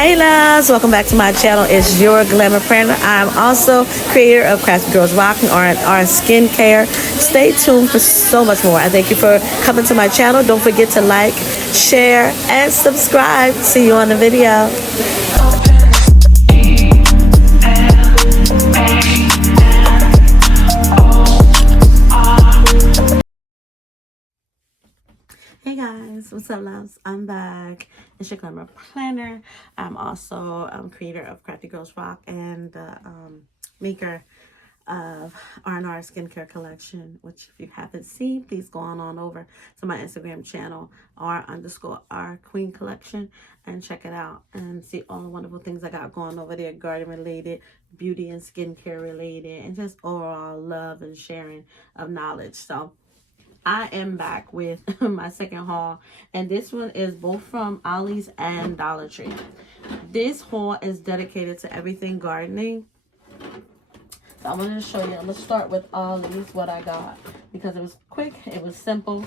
Hey loves, welcome back to my channel. It's your Glamour Planner. I'm also creator of Crafty Girls Rocking our skincare. Stay tuned for so much more. I thank you for coming to my channel. Don't forget to like, share, and subscribe. See you on the video. Hey guys, what's up loves? I'm back. It's your Glamour Planner. I'm also creator of Crafty Girls Rock and maker of R&R skincare collection, which if you haven't seen, please go on over to my Instagram channel, R_R Queen Collection, and check it out and see all the wonderful things I got going over there, garden related, beauty and skincare related, and just overall love and sharing of knowledge. So I am back with my second haul, and this one is both from Ollies and Dollar Tree. This haul is dedicated to everything gardening. So I'm going to show you. I'm going to start with Ollies, what I got, because it was quick, it was simple.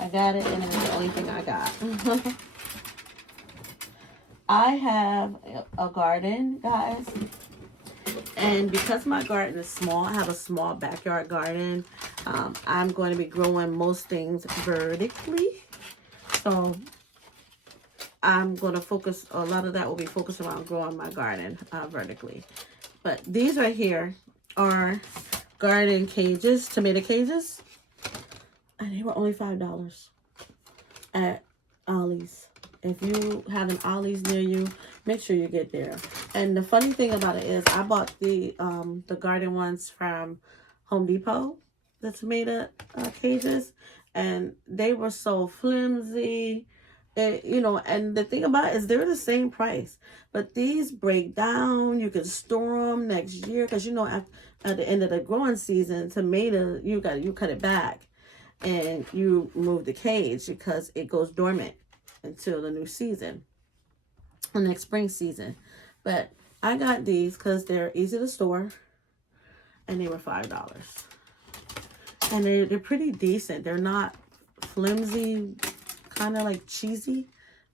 I got it, and it was the only thing I got. I have a garden, guys. And because my garden is small, I have a small backyard garden. I'm going to be growing most things vertically. So I'm going to focus, a lot of that will be focused around growing my garden vertically. But these right here are garden cages, tomato cages. And they were only $5 at Ollies. If you have an Ollies near you, make sure you get there. And the funny thing about it is I bought the garden ones from Home Depot, the tomato cages, and they were so flimsy. You know, and the thing about it is they're the same price, but these break down. You can store them next year because, you know, at the end of the growing season, tomato, you cut it back and you move the cage because it goes dormant until the new season, the next spring season. But I got these because they're easy to store, and they were $5. And they're pretty decent. They're not flimsy, kind of like cheesy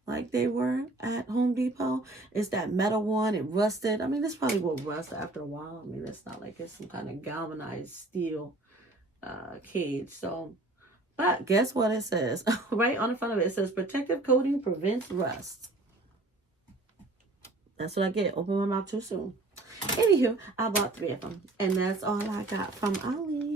like they were at Home Depot. It's that metal one. It rusted. I mean, this probably will rust after a while. I mean, it's not like it's some kind of galvanized steel cage. So, but guess what it says? Right on the front of it, it says protective coating prevents rust. That's what I get. Open my mouth too soon. Anywho, I bought 3 of them. And that's all I got from Ollies.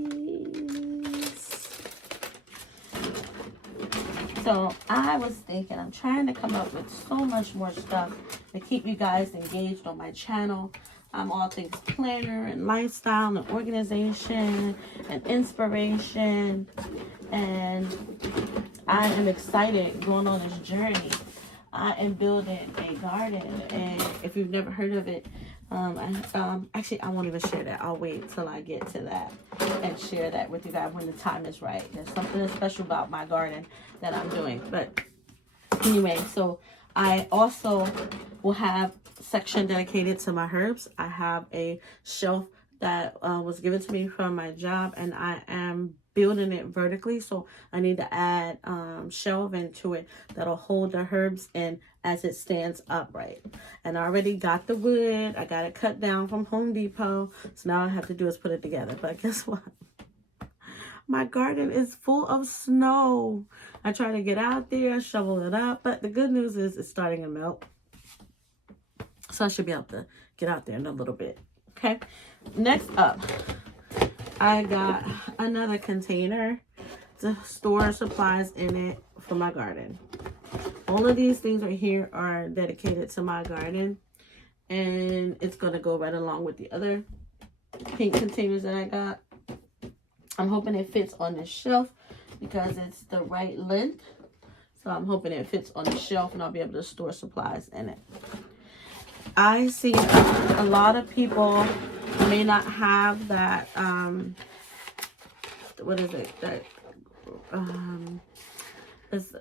So I was thinking, I'm trying to come up with so much more stuff to keep you guys engaged on my channel. I'm all things planner and lifestyle and organization and inspiration. And I am excited going on this journey. I am building a garden, and if you've never heard of it, actually I won't even share that. I'll wait till I get to that and share that with you guys when the time is right. There's something special about my garden that I'm doing. But anyway, so I also will have a section dedicated to my herbs. I have a shelf that was given to me from my job, and I am building it vertically, so I need to add shelving to it that'll hold the herbs in as it stands upright. And I already got the wood. I got it cut down from Home Depot, so now all I have to do is put it together. But guess what? My garden is full of snow. I try to get out there, shovel it up, but the good news is it's starting to melt, so I should be able to get out there in a little bit. Okay, next up, I got another container to store supplies in it for my garden. All of these things right here are dedicated to my garden, and it's going to go right along with the other pink containers that I got. I'm hoping it fits on the shelf because it's the right length. So I'm hoping it fits on the shelf and I'll be able to store supplies in it. I see a lot of people may not have that, what is it,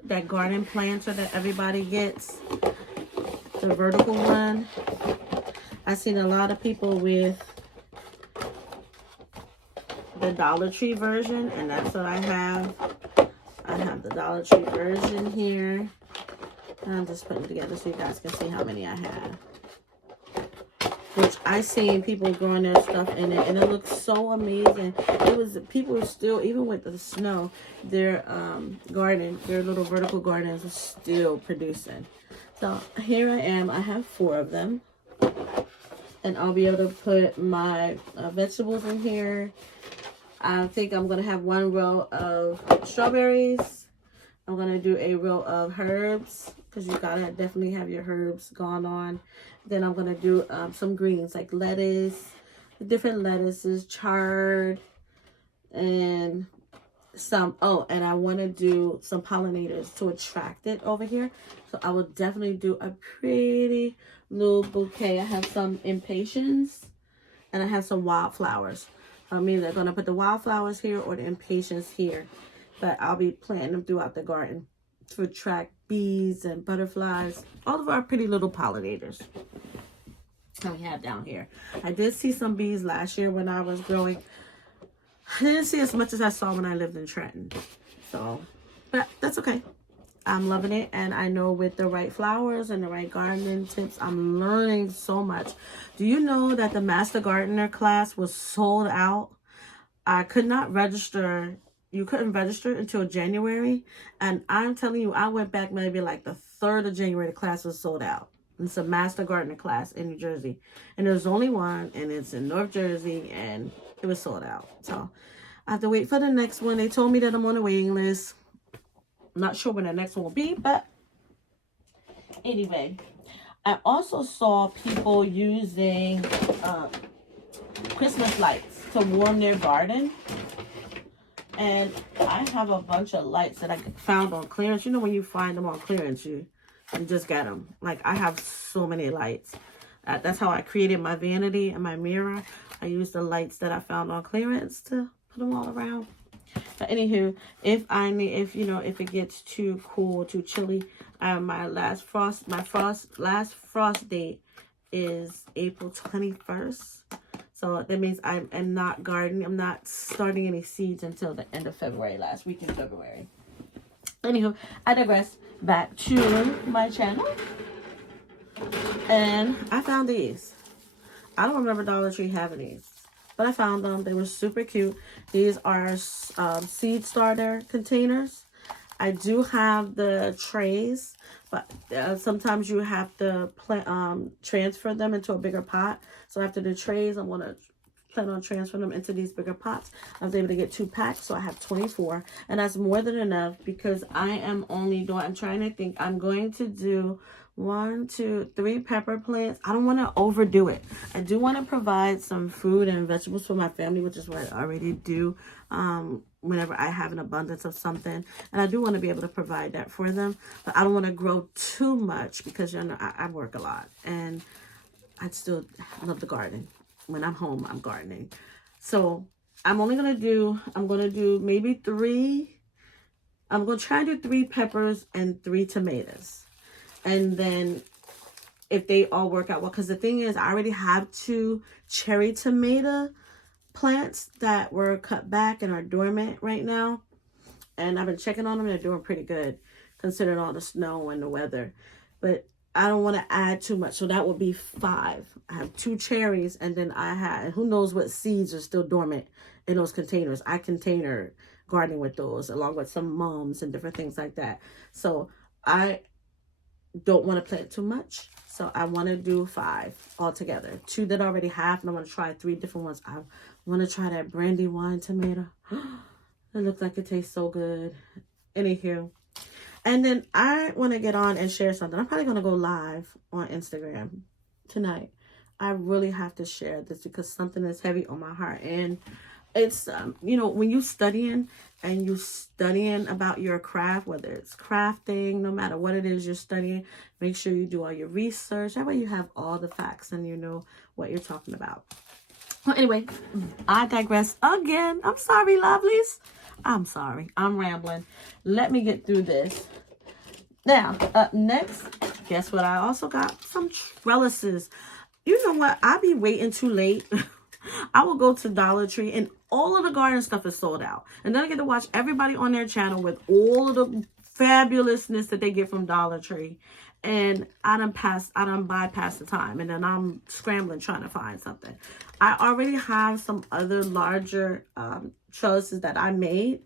that garden planter that everybody gets, the vertical one. I've seen a lot of people with the Dollar Tree version, and that's what I have. I have the Dollar Tree version here. And I'm just putting it together so you guys can see how many I have. Which I seen people growing their stuff in it, and it looks so amazing. It was, people were still, even with the snow, their garden, their little vertical gardens are still producing. So here I am. I have 4 of them, and I'll be able to put my vegetables in here. I think I'm gonna have 1 row of strawberries. I'm gonna do a row of herbs, because you gotta definitely have your herbs gone on. Then I'm gonna do some greens like lettuce, different lettuces, chard, and some, oh, and I want to do some pollinators to attract it over here. So I will definitely do a pretty little bouquet. I have some impatiens and I have some wildflowers. I'm either gonna put the wildflowers here or the impatiens here, but I'll be planting them throughout the garden to attract bees and butterflies, all of our pretty little pollinators that we have down here. I did see some bees last year when I was growing. I didn't see as much as I saw when I lived in Trenton. So, but that's okay. I'm loving it, and I know with the right flowers and the right gardening tips, I'm learning so much. Do you know that the Master Gardener class was sold out? I could not register. You couldn't register until January. And I'm telling you, I went back maybe like the 3rd of January, the class was sold out. It's a Master Gardener class in New Jersey. And there's only one, and it's in North Jersey, and it was sold out. So I have to wait for the next one. They told me that I'm on a waiting list. I'm not sure when the next one will be, but anyway. I also saw people using Christmas lights to warm their garden. And I have a bunch of lights that I found on clearance. You know, when you find them on clearance, you just get them. Like, I have so many lights. That's how I created my vanity and my mirror. I used the lights that I found on clearance to put them all around. But anywho, if it gets too cool, too chilly, my last frost date is April 21st. So that means I am not gardening. I'm not starting any seeds until the end of February, last week in February. Anywho, I digress. Back to my channel. And I found these. I don't remember Dollar Tree having these, but I found them. They were super cute. These are seed starter containers. I do have the trays, but sometimes you have to transfer them into a bigger pot. So after the trays, I'm going to plan on transferring them into these bigger pots. I was able to get 2 packs, so I have 24. And that's more than enough because I am only doing, I'm trying to think, I'm going to do 1, 2, 3 pepper plants. I don't want to overdo it. I do want to provide some food and vegetables for my family, which is what I already do whenever I have an abundance of something. And I do want to be able to provide that for them. But I don't want to grow too much because, you know, I work a lot. And I still love the garden. When I'm home, I'm gardening. So I'm going to do maybe 3. I'm going to try to do 3 peppers and 3 tomatoes. And then if they all work out well, because the thing is, I already have 2 cherry tomato plants that were cut back and are dormant right now. And I've been checking on them. They're doing pretty good considering all the snow and the weather. But I don't want to add too much. So that would be 5. I have 2 cherries, and then I have, who knows what seeds are still dormant in those containers. I container gardening with those, along with some mums and different things like that. So I don't want to plant too much. So I want to do 5 altogether. 2 that I already have, and I want to try 3 different ones. I want to try that brandy wine tomato. It looks like it tastes so good. Anywho. And then I want to get on and share something. I'm probably going to go live on Instagram tonight. I really have to share this because something is heavy on my heart. And it's, you know, when you're studying and you're studying about your craft, whether it's crafting, no matter what it is you're studying, make sure you do all your research. That way you have all the facts and you know what you're talking about. Well, anyway, I digress again. I'm sorry, lovelies. I'm sorry. I'm rambling. Let me get through this. Now, up next, guess what? I also got some trellises. You know what? I'll be waiting too late. I will go to Dollar Tree and all of the garden stuff is sold out. And then I get to watch everybody on their channel with all of the fabulousness that they get from Dollar Tree. And I done bypass the time, and then I'm scrambling trying to find something. I already have some other larger trellises that I made,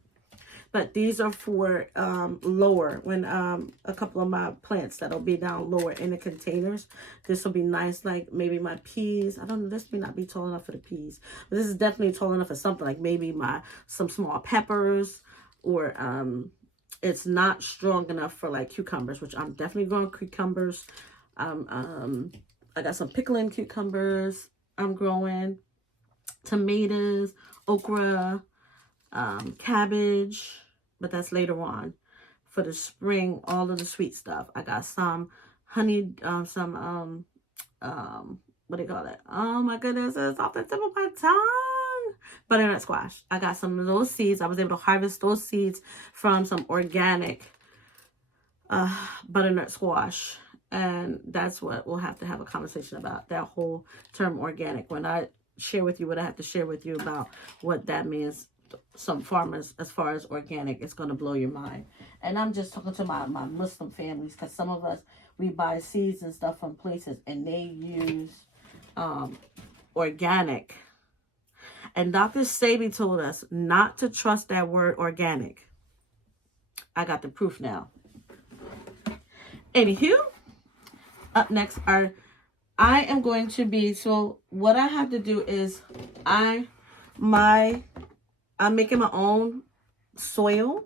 but these are for lower, when a couple of my plants that'll be down lower in the containers. This will be nice, like maybe my peas. I don't know, this may not be tall enough for the peas, but this is definitely tall enough for something like maybe some small peppers, or it's not strong enough for like cucumbers, which I'm definitely growing cucumbers. I got some pickling cucumbers I'm growing, tomatoes, okra, cabbage, but that's later on. For the spring, all of the sweet stuff. I got some honey, what do you call it? Oh my goodness, it's off the tip of my tongue. Butternut squash. I got some of those seeds. I was able to harvest those seeds from some organic butternut squash. And that's what we'll have to have a conversation about, that whole term organic. When I share with you what I have to share with you about what that means, some farmers, as far as organic, it's going to blow your mind. And I'm just talking to my Muslim families, because some of us, we buy seeds and stuff from places and they use organic. And Dr. Sebi told us not to trust that word organic. I got the proof now. Anywho, up next I am going to be, so what I have to do is I'm making my own soil.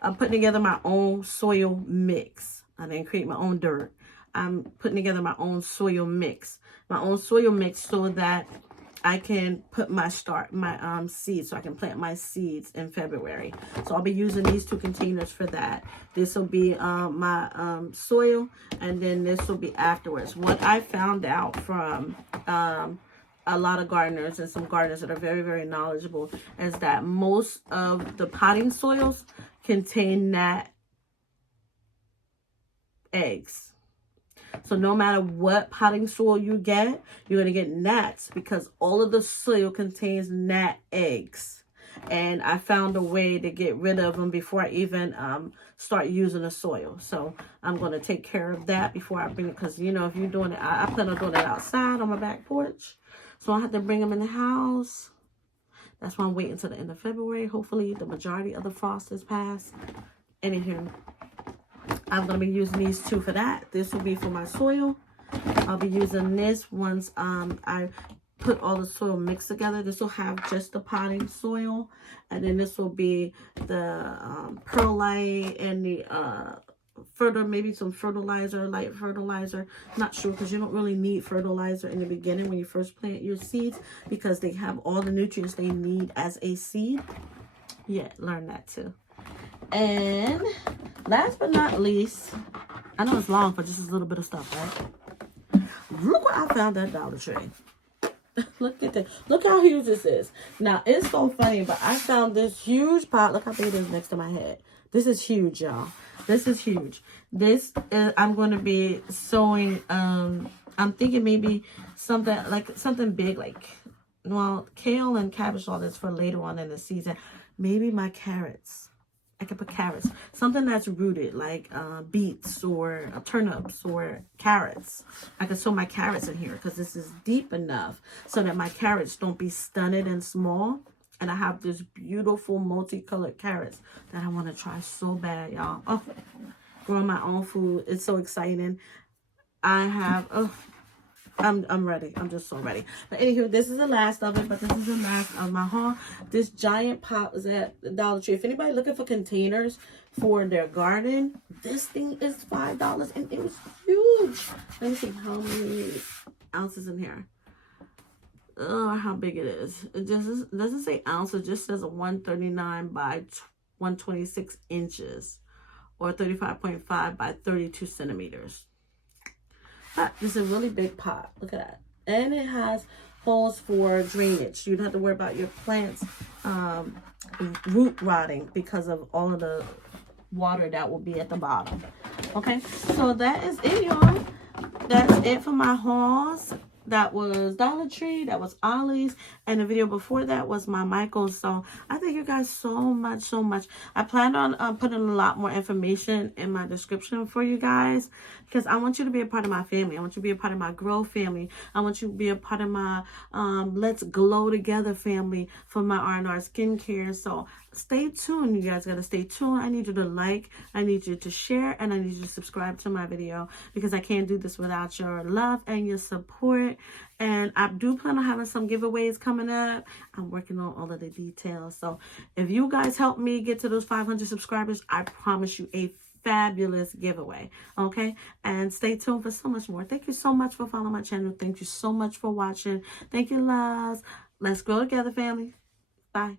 I'm putting together my own soil mix. I didn't create my own dirt. I'm putting together my own soil mix. My own soil mix so that I can put my seeds, so I can plant my seeds in February. So I'll be using these 2 containers for that. This will be my soil, and then this will be afterwards. What I found out from a lot of gardeners and some gardeners that are very, very knowledgeable is that most of the potting soils contain gnat eggs. So no matter what potting soil you get, you're going to get gnats, because all of the soil contains gnat eggs. And I found a way to get rid of them before I even start using the soil. So I'm going to take care of that before I bring it, because, you know, if you're doing it, I plan on doing it outside on my back porch. So I have to bring them in the house. That's why I'm waiting until the end of February. Hopefully the majority of the frost has passed. Anywho, I'm going to be using these 2 for that. This will be for my soil. I'll be using this once I put all the soil mixed together. This will have just the potting soil. And then this will be the perlite and the maybe some fertilizer, light fertilizer. Not sure, because you don't really need fertilizer in the beginning when you first plant your seeds, because they have all the nutrients they need as a seed. Yeah, learn that too. And last but not least, I know it's long for just a little bit of stuff, right? Look what I found at Dollar Tree. Look at that. Look how huge this is. Now, it's so funny, but I found this huge pot. Look how big it is next to my head. This is huge, y'all. This is huge. This is, I'm going to be sowing, I'm thinking maybe something big, like, well, kale and cabbage, all this for later on in the season. Maybe my carrots. I could put carrots. Something that's rooted, like beets or turnips or carrots. I could sow my carrots in here, because this is deep enough so that my carrots don't be stunted and small. And I have this beautiful multicolored carrots that I want to try so bad, y'all. Oh, growing my own food. It's so exciting. I'm ready. I'm just so ready. But anywho, this is the last of it, but this is the last of my haul. This giant pot was at the Dollar Tree. If anybody looking for containers for their garden, this thing is $5 and it was huge. Let me see how many ounces in here. Oh, how big it is. It just doesn't say ounces, it just says a 139 by 126 inches or 35.5 by 32 centimeters. This is a really big pot. Look at that. And it has holes for drainage. You don't have to worry about your plants root rotting because of all of the water that will be at the bottom. Okay, so that is it, y'all. That's it for my hauls. that was Dollar Tree, that was Ollies, and the video before that was my Michaels. So I thank you guys so much. I plan on putting a lot more information in my description for you guys, because I want you to be a part of my family. I want you to be a part of my Grow family. I want you to be a part of my Let's Glow Together family for my R&R skincare. So stay tuned. You guys got to stay tuned. I need you to like, I need you to share, and I need you to subscribe to my video, because I can't do this without your love and your support. And I do plan on having some giveaways coming up. I'm working on all of the details. So if you guys help me get to those 500 subscribers, I promise you a fabulous giveaway. Okay, and stay tuned for so much more. Thank you so much for following my channel. Thank you so much for watching. Thank you, loves. Let's grow together, family. Bye.